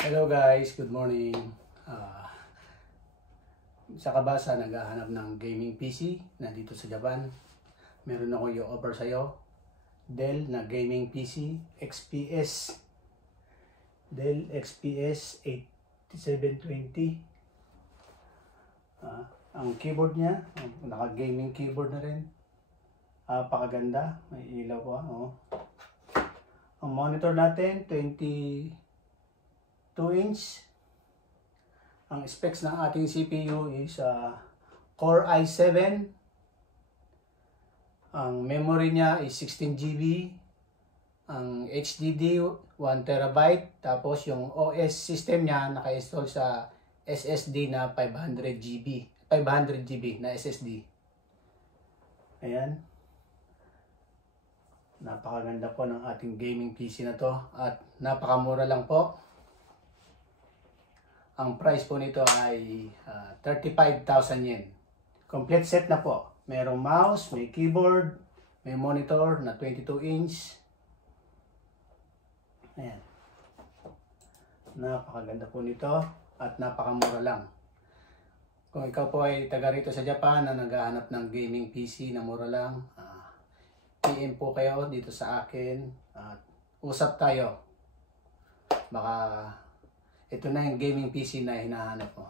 Hello guys, good morning. Sa Kabasa, naghahanap ng gaming PC na dito sa Japan. Meron ako yung offer sa'yo. Dell na gaming PC, XPS. Dell XPS 8720. Ang keyboard niya, naka-gaming keyboard na rin. Pakaganda, may ilaw pa. Ang monitor natin, 22 inch. Ang specs ng ating CPU is Core i7. Ang memory niya is 16 GB. Ang HDD 1 TB. Tapos yung OS system niya naka-install sa SSD na 500 GB na SSD. Ayan. Napakaganda po ng ating gaming PC na to at napakamura lang po. Ang price po nito ay 35,000 yen. Complete set na po. Merong mouse, may keyboard, may monitor na 22 inch. Ayan. Napakaganda po nito at napakamura lang. Kung ikaw po ay taga rito sa Japan na naghahanap ng gaming PC na mura lang, PM po kayo dito sa akin at usap tayo. Baka ito na yung gaming PC na hinahanap ko.